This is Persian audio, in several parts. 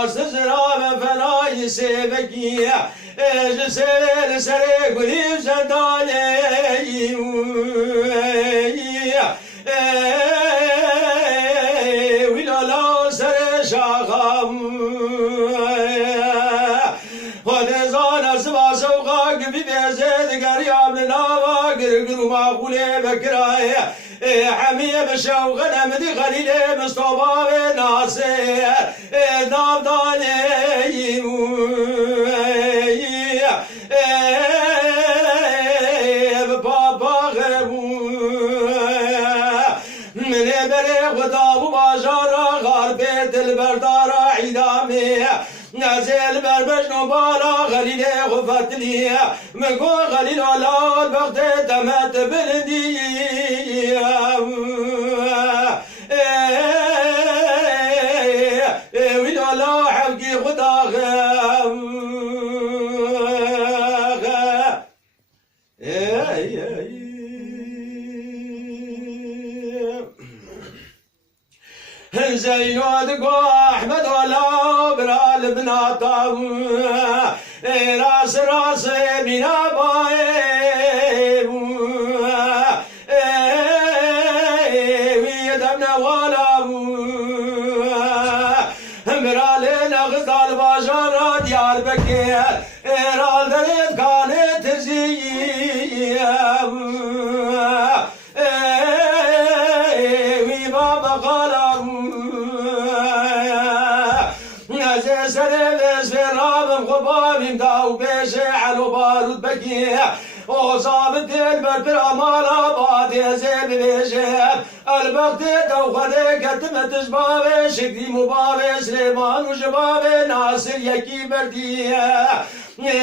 راست زراب فنای سیبکی سر سر گلی زندانی ویلالا سر شاخم خود زان سباس و خاک بی بیزد گریاب ناوا گرگر و ماغوله بکرای حمیه بشو غنم دی غلیله مصطفا ناصر نام دانیم بابا من بره خدا و بازارا غربه دل بردارا عیدامه نازل بر بجنو بالا غلیل غفتلی مگو غلیل والا الوقت دمت بلندی ویل والا حقی خدا زينود قو احمد ولا برال بناطا راس راس بنا باي ويدمنا ولا برال نغزال باشار ديار بكير رال دريد كانت زي وي بابا قالوا سربس في الراب غباب داو بيشي على بارود بكي وصابت البربر امالا بادي زيب بيشي البغد دو خدي كتمت جباب شكدي مباب سليمان وجباب ناصر يكي بردي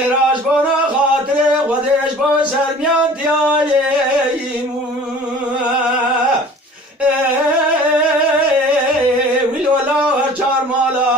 راج بنا خاطري وديش بو سرميان ديالي ويلولا هرچار مالا